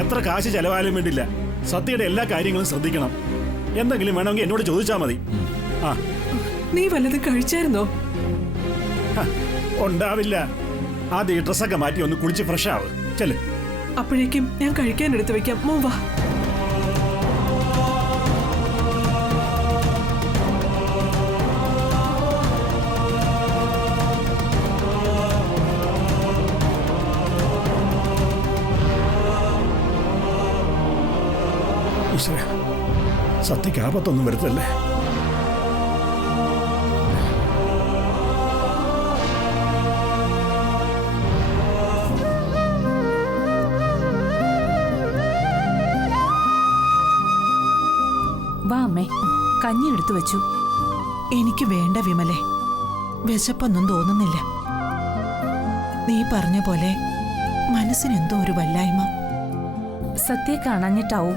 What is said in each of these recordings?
എത്ര കാശ് ചെലവായാലും വേണ്ടില്ല, സത്യയുടെ എല്ലാ കാര്യങ്ങളും ശ്രദ്ധിക്കണം. എന്തെങ്കിലും വേണമെങ്കിൽ എന്നോട് ചോദിച്ചാൽ മതി. ആ, നീ വല്ലതും കഴിച്ചായിരുന്നോ? ഉണ്ടാവില്ല. ആദ്യം ഈ ഡ്രസ്സൊക്കെ മാറ്റി ഒന്ന് കുളിച്ച് ഫ്രഷ് ആവ്. ചെല്. അപ്പോഴേക്കും ഞാൻ കഴിക്കാൻ എടുത്തു വെക്കാം. മോൻ വാ. ഈശ്വര, സത്യക്ക് ആപത്തൊന്നും വരുത്തല്ലേ. വാ അമ്മേ, കഞ്ഞി എടുത്തു വെച്ചു. എനിക്ക് വേണ്ട വിമലെ, വിശപ്പൊന്നും തോന്നുന്നില്ല. നീ പറഞ്ഞ പോലെ മനസ്സിനെന്തോ ഒരു വല്ലായ്മ. സത്യയെ കാണാഞ്ഞിട്ടാവും.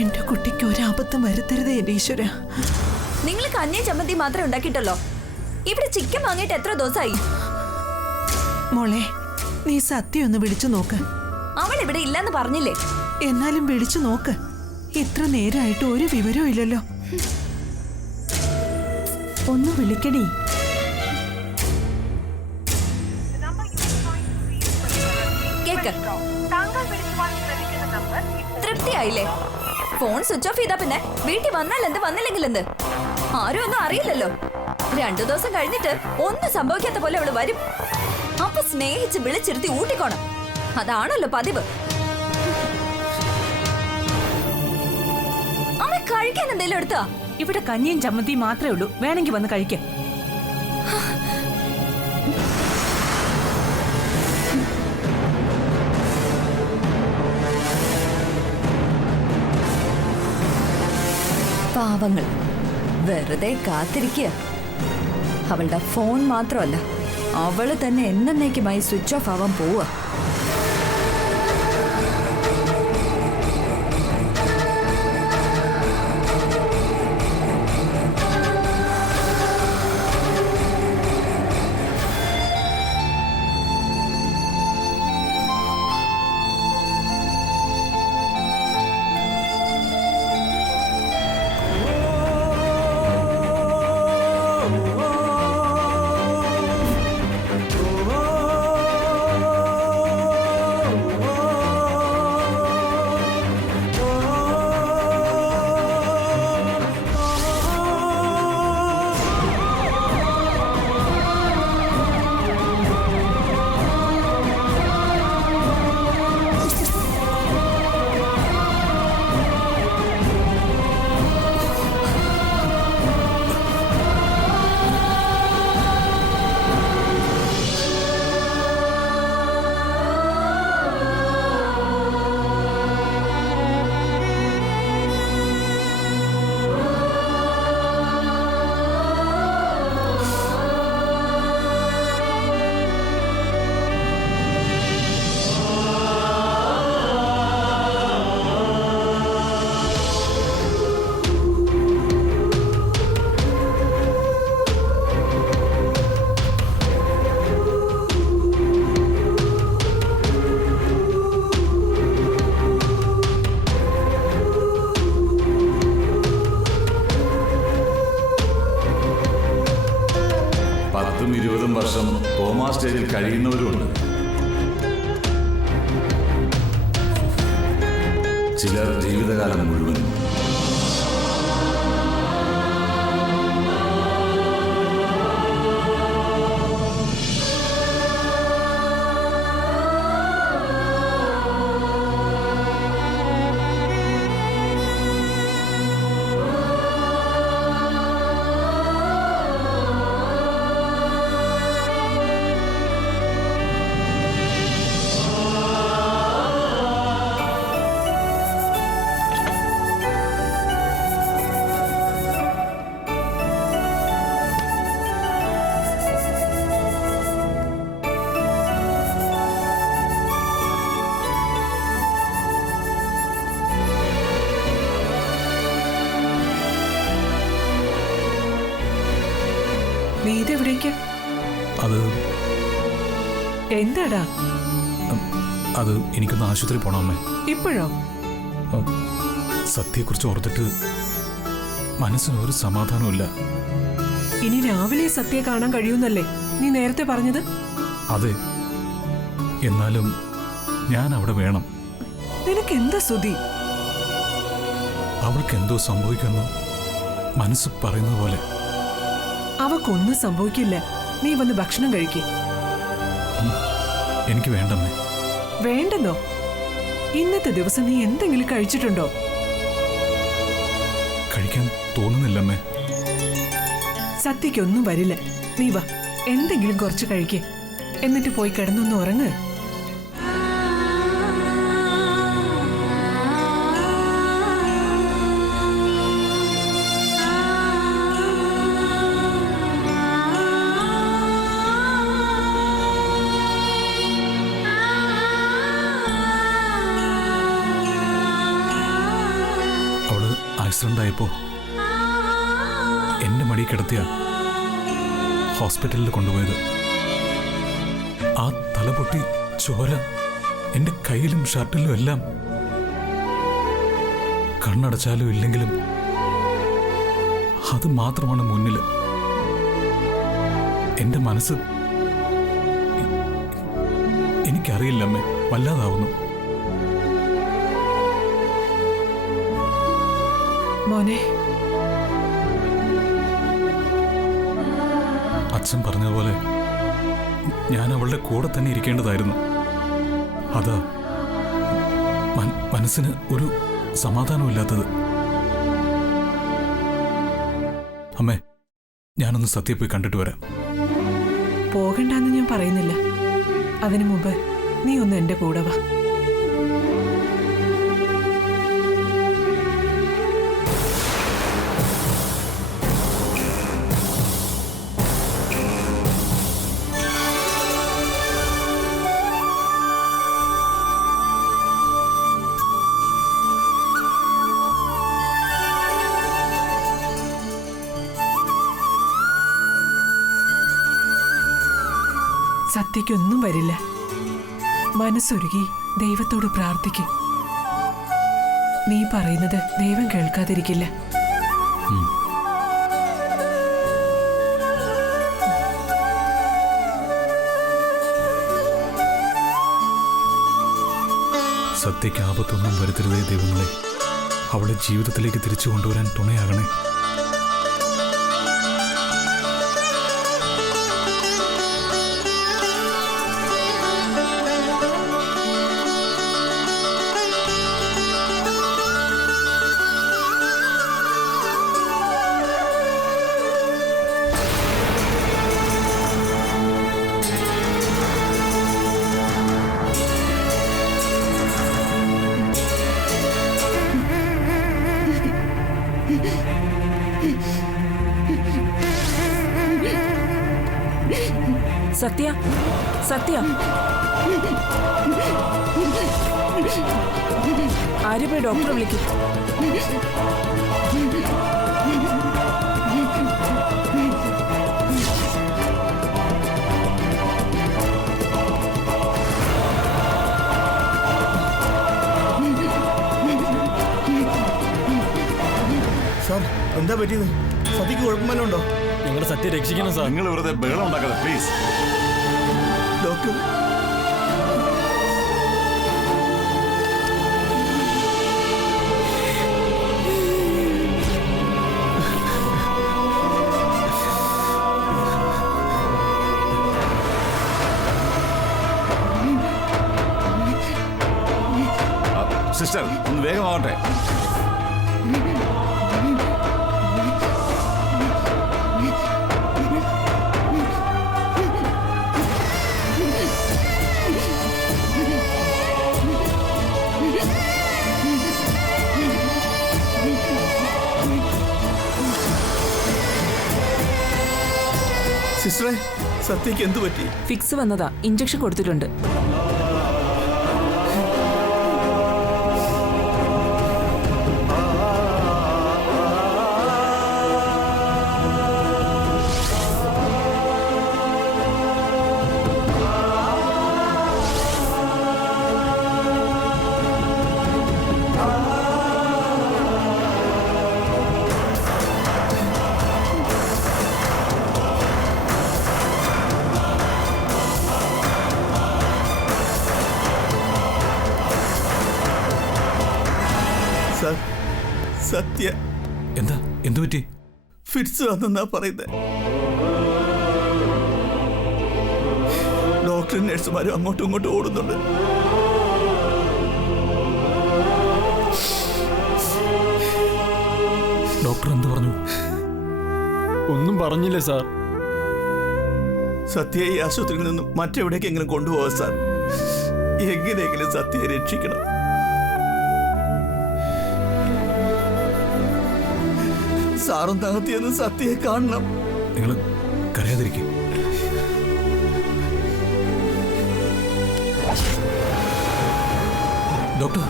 എന്റെ കുട്ടിക്ക് ഒരാപത്തും വരുത്തരുതേ എന്റെ ഈശ്വര. നിങ്ങൾ കഞ്ഞിയും ചമ്മന്തി മാത്രമേ ഉണ്ടാക്കിയിട്ടുള്ളോ? ഇവിടെ ചിക്കൻ വാങ്ങിയിട്ട് എത്ര ദിവസമായി? മോളെ, നീ സത്യം ഒന്ന് വിളിച്ചു നോക്ക്. അവൾ ഇവിടെ ഇല്ലെന്ന് പറഞ്ഞില്ലേ? എന്നാലും വിളിച്ചു നോക്ക്. ഇത്ര നേരമായിട്ട് ഒരു വിവരവും ഇല്ലല്ലോ. ഒന്ന് വിളിക്കടി. കേക്ക്. തൃപ്തിയായില്ലേ? ഫോൺ സ്വിച്ച് ഓഫ് ചെയ്താ പിന്നെ വീട്ടിൽ വന്നാൽ എന്ത് വന്നില്ലെങ്കിൽ എന്ത്? ആരും ഒന്നും അറിയില്ലല്ലോ. 2 ദിവസം കഴിഞ്ഞിട്ട് ഒന്നും സംഭവിക്കാത്ത പോലെ അവള് വരും. അപ്പൊ സ്നേഹിച്ച് വിളിച്ചിരുത്തി ഊട്ടിക്കോണം. അതാണല്ലോ പതിവ്. അമ്മ കഴിക്കാൻ എന്തെങ്കിലും എടുത്താ? ഇവിടെ കഞ്ഞിയും ചമ്മന്തിയും മാത്രമേ ഉള്ളൂ, വേണമെങ്കിൽ വന്ന് കഴിക്ക. പാവങ്ങൾ വെറുതെ കാത്തിരിക്കുക. അവളുടെ ഫോൺ മാത്രമല്ല, അവള് തന്നെ എന്നേക്കുമായി സ്വിച്ച് ഓഫ് ആവാൻ പോവുക. വർഷം കോമാ സ്റ്റേജിൽ കഴിയുന്നവരുമുണ്ട്. ചിലർ ജീവിതകാലം മുഴുവൻ. നീ ഇതെവിടേക്ക്? അത് എന്താടാ? അത് എനിക്കൊന്ന് ആശുപത്രി പോണം അമ്മേ. ഇപ്പോഴോ? സത്യയെക്കുറിച്ച് ഓർത്തിട്ട് മനസ്സിന് ഒരു സമാധാനമില്ല. ഇനി രാവിലെ സത്യയെ കാണാൻ കഴിയുന്നല്ലേ നീ നേരത്തെ പറഞ്ഞത്? അതെ, എന്നാലും ഞാൻ അവിടെ വേണം. നിനക്ക് എന്താ സുധി? അവൾക്ക് എന്തോ സംഭവിക്കുമെന്ന് മനസ്സ് പറയുന്നത് പോലെ. അവക്കൊന്നും സംഭവിക്കില്ല. നീ വന്ന് ഭക്ഷണം കഴിക്ക്. എനിക്ക് വേണ്ടമ്മേ. വേണ്ടെന്നോ? ഇന്നത്തെ ദിവസം നീ എന്തെങ്കിലും കഴിച്ചിട്ടുണ്ടോ? കഴിക്കാൻ തോന്നുന്നില്ലമ്മേ. സത്യക്കൊന്നും വരില്ല. നീ വാ, എന്തെങ്കിലും കുറച്ച് കഴിക്ക്. എന്നിട്ട് പോയി കിടന്നൊന്ന് ഉറങ്ങ്. അവള് ആക്സിഡന്റ് ആയപ്പോ എന്റെ മടി കിടത്തിയ ഹോസ്പിറ്റലിൽ കൊണ്ടുപോയത്. ആ തലപൊട്ടി ചോര എന്റെ കയ്യിലും ഷർട്ടിലും എല്ലാം. കണ്ണടച്ചാലും ഇല്ലെങ്കിലും അത് മാത്രമാണ് മുന്നിൽ. എന്റെ മനസ്സ് എനിക്കറിയില്ലമ്മേ, വല്ലാതാവുന്നു. മോനെ, അച്ഛൻ പറഞ്ഞതുപോലെ ഞാൻ അവളുടെ കൂടെ തന്നെ ഇരിക്കേണ്ടതായിരുന്നു. അതാ മനസ്സിന് ഒരു സമാധാനമില്ലാത്തത്. അമ്മേ, ഞാനൊന്ന് സത്യം പോയി കണ്ടിട്ട് വരാം. പോകണ്ടെന്ന് ഞാൻ പറയുന്നില്ല. അതിനു മുമ്പ് നീ ഒന്ന് എന്റെ കൂടെ വാ. സത്യക്കൊന്നും വരില്ല. മനസ്സൊരുക്കി ദൈവത്തോട് പ്രാർത്ഥിക്കും. നീ പറയുന്നത് ദൈവം കേൾക്കാതിരിക്കില്ല. സത്യയ്ക്ക് ആപത്തൊന്നും വരുത്തരുതേ ദൈവങ്ങളെ. അവളെ ജീവിതത്തിലേക്ക് തിരിച്ചു കൊണ്ടുവരാൻ തുണയാകണേ. സത്യ, സത്യ, ആര് പോയി ഡോക്ടറെ വിളിക്കും. സാർ, എന്താ പറ്റിയത്? സത്യക്ക് കുഴപ്പമല്ലോ? ഞങ്ങളുടെ സത്യം രക്ഷിക്കണം സാർ. നിങ്ങൾ വെറുതെ ബഹളം ഉണ്ടാക്കാതെ പ്ലീസ്. ഡോക്ടർ, സിസ്റ്റർ, ഒന്ന് വേഗമാവട്ടെ. സിസ്റ്ററെ, സത്യക്ക് എന്തു പറ്റി? ഫിക്സ് വന്നതാ, ഇഞ്ചക്ഷൻ കൊടുത്തിട്ടുണ്ട്. സത്യ എന്താ എന്തു പറ്റി? ഫിറ്റ്സ് വന്നെന്നാ പറയുന്നത്. ഡോക്ടറും നഴ്സുമാരും അങ്ങോട്ടും ഇങ്ങോട്ടും ഓടുന്നുണ്ട്. ഡോക്ടർ എന്ത് പറഞ്ഞു? ഒന്നും പറഞ്ഞില്ല സാർ. സത്യയെ ഈ ആശുപത്രിയിൽ നിന്നും മറ്റെവിടേക്കെങ്കിലും കൊണ്ടുപോകാം സാർ. എങ്ങനെയെങ്കിലും സത്യയെ രക്ഷിക്കണം. സാറും തകർത്തിയെന്ന് സത്യയെ കാണണം. നിങ്ങൾ കരയാതിരിക്കും. ഡോക്ടർ,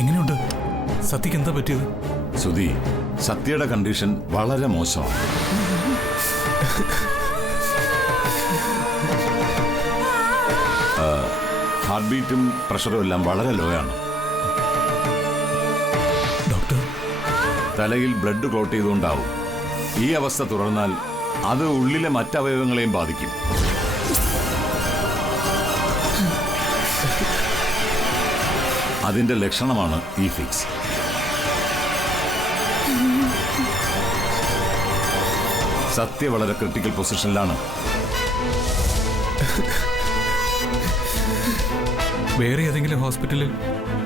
എങ്ങനെയുണ്ട്? സത്യക്ക് എന്താ പറ്റിയത്? സുധി, സത്യയുടെ കണ്ടീഷൻ വളരെ മോശമാണ്. ഹാർട്ട് ബീറ്റും പ്രഷറും എല്ലാം വളരെ ലോ ആണ്. ഡോക്ടർ, തലയിൽ ബ്ലഡ് ക്ലോട്ട് ചെയ്തുകൊണ്ടാവും. ഈ അവസ്ഥ തുടർന്നാൽ അത് ഉള്ളിലെ മറ്റവയവങ്ങളെയും ബാധിക്കും. അതിന്റെ ലക്ഷണമാണ് ഈ ഫിക്സ്. സത്യ വളരെ ക്രിട്ടിക്കൽ പൊസിഷനിലാണ്. വേറെ ഏതെങ്കിലും ഹോസ്പിറ്റലിൽ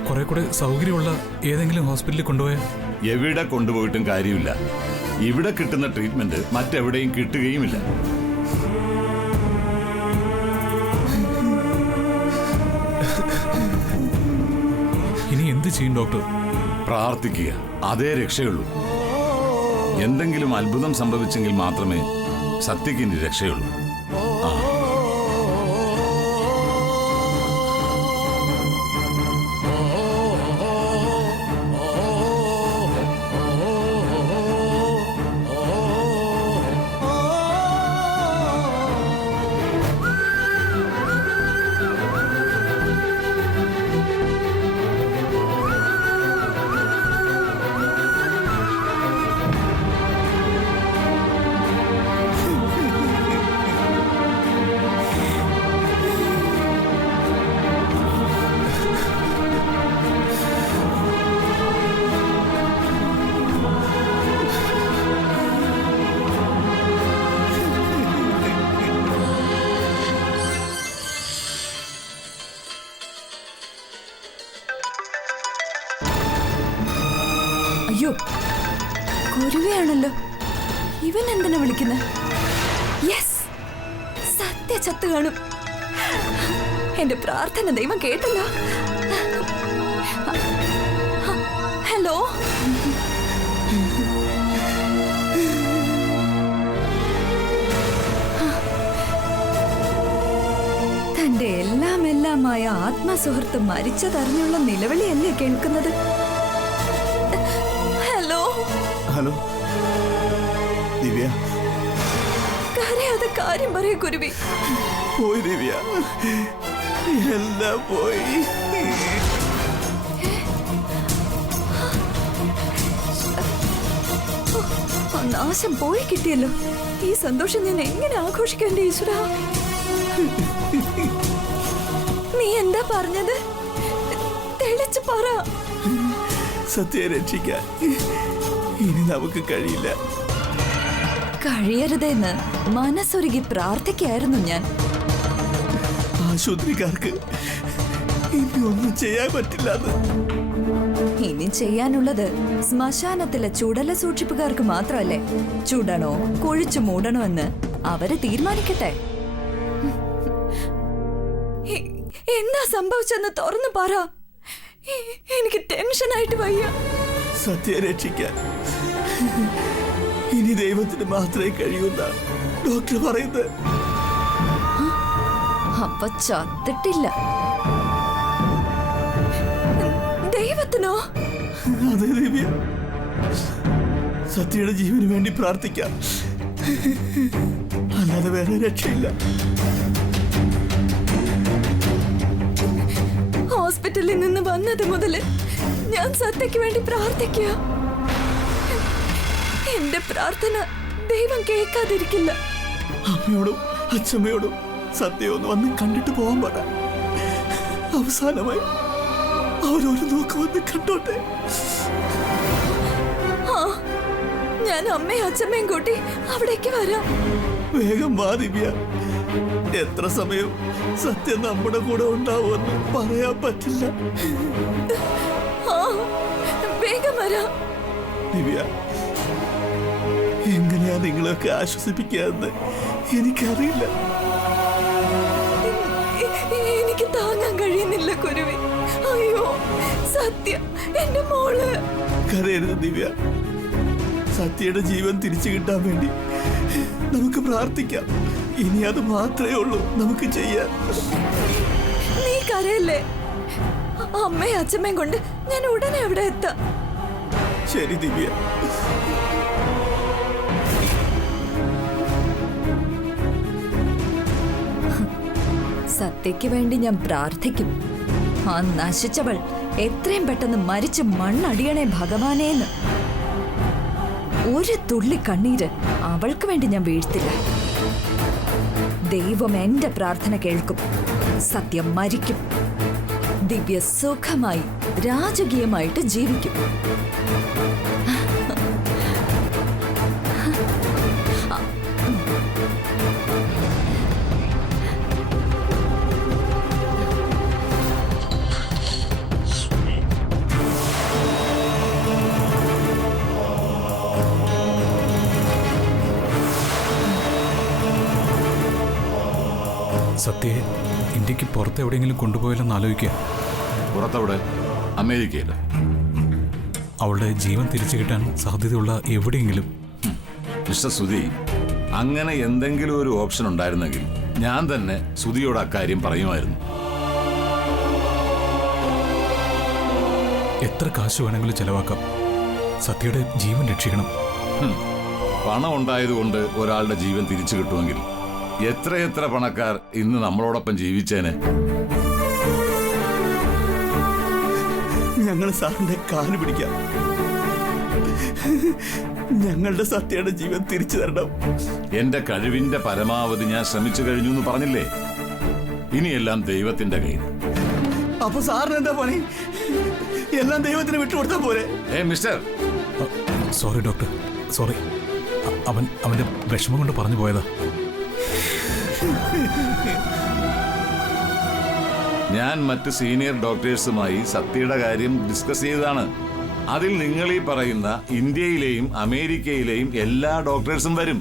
കുറെ കൂടെ സൗകര്യമുള്ള ഏതെങ്കിലും ഹോസ്പിറ്റലിൽ കൊണ്ടുപോയാൽ? എവിടെ കൊണ്ടുപോയിട്ടും കാര്യമില്ല. ഇവിടെ കിട്ടുന്ന ട്രീറ്റ്മെന്റ് മറ്റെവിടെയും കിട്ടുകയുമില്ല. ഇനി എന്ത് ചെയ്യും ഡോക്ടർ? പ്രാർത്ഥിക്കുക, അതേ രക്ഷയുള്ളൂ. എന്തെങ്കിലും അത്ഭുതം സംഭവിച്ചെങ്കിൽ മാത്രമേ സത്യക്ക് ഇനി രക്ഷയുള്ളൂ. അയ്യോ, കുരുവയാണല്ലോ. ഇവൻ എന്തിനാ വിളിക്കുന്നത്? യെസ്, സത്യ ചത്തു കാണും. എന്റെ പ്രാർത്ഥന ദൈവം കേട്ടല്ലോ. ഹലോ, തന്റെ എല്ലാമായ ആത്മസുഹൃത്ത് മരിച്ചതറിഞ്ഞുള്ള നിലവിളിയല്ലേ കേൾക്കുന്നത്? ഹലോ ഹലോ ദിവ്യ. കരയാതെ കാര്യം പറയൂ കുരുവി. പോയി ദിവ്യ, എല്ലാം പോയി. നാശം പോയി കിട്ടിയല്ലോ. ഈ സന്തോഷം ഞാൻ എങ്ങനെ ആഘോഷിക്കേണ്ട ഈശ്വര? നീ എന്താ പറഞ്ഞത്? തെളിച്ചു പറ. സത്യയെ രക്ഷിക്കാൻ ഇനി നമുക്ക് കഴിയില്ല. കഴിയരുതെന്ന് മനസ്സൊരുക്കി പ്രാർത്ഥിക്കായിരുന്നു ഞാൻ. ആശുപത്രിക്കാർക്ക് ഇനി ഒന്നും ചെയ്യാൻ പറ്റില്ലെന്ന്. ഇനി ചെയ്യാനുള്ളത് ശ്മശാനത്തിലെ ചുടല സൂക്ഷിപ്പുകാർക്ക് മാത്രമല്ലേ? ചുടണോ കുഴിച്ചു മൂടണോ എന്ന് അവര് തീരുമാനിക്കട്ടെ. എന്താ സംഭവിച്ചെന്ന് തുറന്നു പറ. എനിക്ക് ടെൻഷനായിട്ട് വയ്യ. സത്യയെ രക്ഷിക്കാൻ ഇനി ദൈവത്തിന് മാത്രമേ കഴിയൂന്ന ഡോക്ടർ പറയുന്നത്. അപ്പൊ ചത്തിട്ടില്ല. ദൈവത്തിനോ? അതെ ദിവ്യ, സത്യയുടെ ജീവന് വേണ്ടി പ്രാർത്ഥിക്കാം, അല്ലാതെ വേറെ രക്ഷയില്ല. ഹോസ്പിറ്റലിൽ നിന്ന് വന്നത് മുതല് ഞാൻ സത്യക്ക് വേണ്ടി പ്രാർത്ഥിക്കുക. എന്റെ പ്രാർത്ഥന ദൈവം കേൾക്കാതിരിക്കില്ല. അമ്മയോടും അച്ഛമ്മയോടും സത്യം ഒന്ന് വന്ന് കണ്ടിട്ട് പോകാൻ പറ. അവസാനമായി അവരൊരു നോക്ക് വന്ന് കണ്ടോട്ടെ. ഞാൻ അമ്മയും അച്ഛമ്മയും കൂട്ടി അവിടേക്ക് വരാം. വേഗം വാ ദിവ്യ. എത്ര സമയം സത്യം നമ്മുടെ കൂടെ ഉണ്ടാവുമെന്ന് പറയാൻ പറ്റില്ല. ആ, വേഗം വരാം. ദിവ്യ, എങ്ങനെയാ നിങ്ങളൊക്കെ ആശ്വസിപ്പിക്കാന്ന് എനിക്കറിയില്ല. എനിക്ക് താങ്ങാൻ കഴിയുന്നില്ല കുരുവി. അയ്യോ സത്യ, എന്റെ മോള്. കരയരുത് ദിവ്യ. സത്യയുടെ ജീവൻ തിരിച്ചു കിട്ടാൻ വേണ്ടി നമുക്ക് പ്രാർത്ഥിക്കാം. ഇനി അത് മാത്രമേ ഉള്ളൂ നമുക്ക് ചെയ്യാൻ. നീ കരയല്ലേ? അമ്മയും അച്ഛമ്മയും കൊണ്ട് ഞാൻ ഉടനെ അവിടെ എത്താം. ശരി ദിവ്യ. സത്യയ്ക്ക് വേണ്ടി ഞാൻ പ്രാർത്ഥിക്കും. ആ നശിച്ചവൾ എത്രയും പെട്ടെന്ന് മരിച്ച് മണ്ണടിയണേ ഭഗവാനേന്ന്. ഒരു തുള്ളി കണ്ണീര് അവൾക്ക് വേണ്ടി ഞാൻ വീഴ്ത്തില്ല. ദൈവം എന്റെ പ്രാർത്ഥന കേൾക്കും. സത്യം മരിക്കും. ദിവ്യ സുഖമായി രാജകീയമായിട്ട് ജീവിക്കും. സത്യയെ ഇന്ത്യക്ക് പുറത്ത് എവിടെയെങ്കിലും കൊണ്ടുപോയാലെന്ന് ആലോചിക്കുക. പുറത്തവിടെ? അമേരിക്കയിൽ? അവളുടെ ജീവൻ തിരിച്ചു കിട്ടാൻ സാധ്യതയുള്ള എവിടെയെങ്കിലും. മിസ്റ്റർ സുധി, അങ്ങനെ എന്തെങ്കിലും ഒരു ഓപ്ഷൻ ഉണ്ടായിരുന്നെങ്കിൽ ഞാൻ തന്നെ സുധിയോട് അക്കാര്യം പറയുമായിരുന്നു. എത്ര കാശ് വേണമെങ്കിലും ചെലവാക്കാം. സത്യയുടെ ജീവൻ രക്ഷിക്കണം. പണം ഉണ്ടായതുകൊണ്ട് ഒരാളുടെ ജീവൻ തിരിച്ചു കിട്ടുമെങ്കിൽ എത്രയെത്ര പണക്കാർ ഇന്ന് നമ്മളോടൊപ്പം ജീവിച്ചേനെ. ഞങ്ങൾ സാറിന്റെ കാല് പിടിക്കാം. ഞങ്ങളുടെ സത്യയുടെ ജീവൻ തിരിച്ചു തരണം. എന്റെ കഴിവിന്റെ പരമാവധി ഞാൻ ശ്രമിച്ചു കഴിഞ്ഞു എന്ന് പറഞ്ഞില്ലേ? ഇനിയെല്ലാം ദൈവത്തിന്റെ കയ്യിൽ. അപ്പൊ സാറിന് എന്താ പണി? എല്ലാം ദൈവത്തിന് വിട്ടുകൊടുത്താൽ പോരെ? Mister, sorry doctor, sorry. അവന്റെ വിഷമം കൊണ്ട് പറഞ്ഞു പോയതാ. ഞാൻ മറ്റ് സീനിയർ ഡോക്ടേഴ്സുമായി സത്യയുടെ കാര്യം ഡിസ്കസ് ചെയ്തതാണ്. അതിൽ നിങ്ങൾ ഈ പറയുന്ന ഇന്ത്യയിലെയും അമേരിക്കയിലെയും എല്ലാ ഡോക്ടേഴ്സും വരും.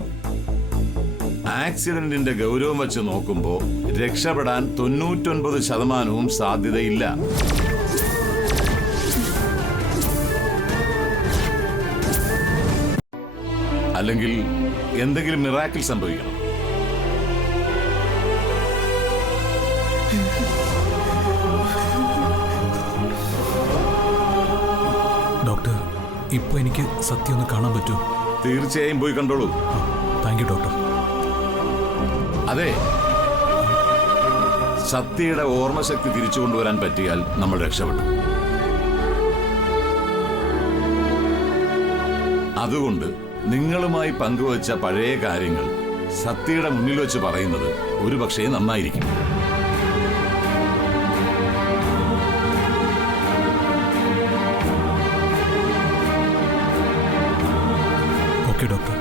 ആക്സിഡന്റിന്റെ ഗൗരവം വെച്ച് നോക്കുമ്പോൾ രക്ഷപ്പെടാൻ 99% സാധ്യതയില്ല. അല്ലെങ്കിൽ എന്തെങ്കിലും മിറാക്കിൾ സംഭവിക്കണം. ഡോക്ടർ, ഇപ്പൊ എനിക്ക് സത്യം ഒന്ന് കാണാൻ പറ്റുമോ? തീർച്ചയായും പോയി കണ്ടോളൂ. Thank you doctor. അതെ, സത്യയുടെ ഓർമ്മശക്തി തിരിച്ചു കൊണ്ടുവരാൻ പറ്റിയാൽ നമ്മൾ രക്ഷപ്പെട്ടു. അതുകൊണ്ട് നിങ്ങളുമായി പങ്കുവച്ച പഴയ കാര്യങ്ങൾ സത്യയുടെ മുന്നിൽ വെച്ച് പറയുന്നത് ഒരുപക്ഷേ നന്നായിരിക്കും. Okay doctor.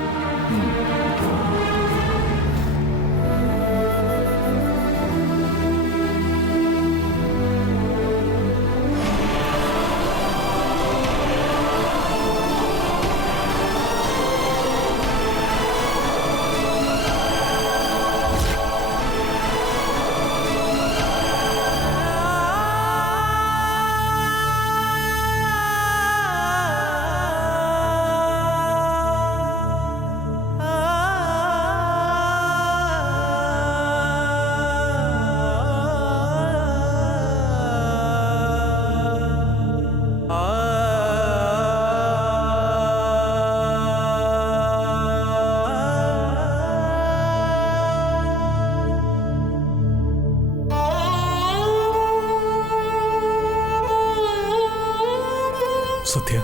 സത്യ,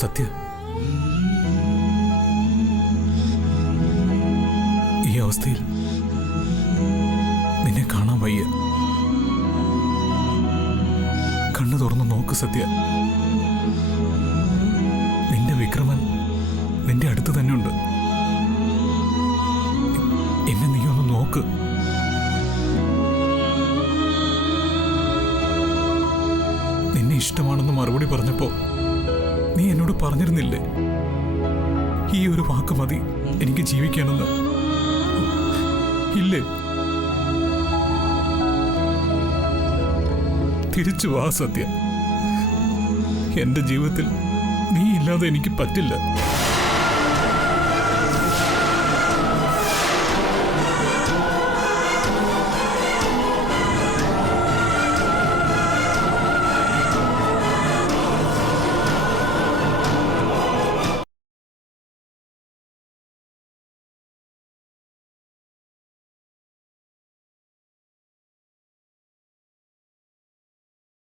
സത്യ, ഈ അവസ്ഥയിൽ നിന്നെ കാണാൻ വയ്യ. കണ്ണു തുറന്ന് നോക്ക് സത്യ. വിക്രമൻ നിന്റെ അടുത്ത് തന്നെ ഉണ്ട്. എന്നെ നീ ഒന്ന് നോക്ക്. നിന്നെ ഇഷ്ടമാണെന്ന് മറുപടി പറഞ്ഞപ്പോ നീ എന്നോട് പറഞ്ഞിരുന്നില്ലേ, ഈ ഒരു വാക്ക് മതി എനിക്ക് ജീവിക്കാനെന്ന്? ഇല്ലേ? തിരിച്ചു വാ സത്യ. എന്റെ ജീവിതത്തിൽ നീ ഇല്ലാതെ എനിക്ക് പറ്റില്ല.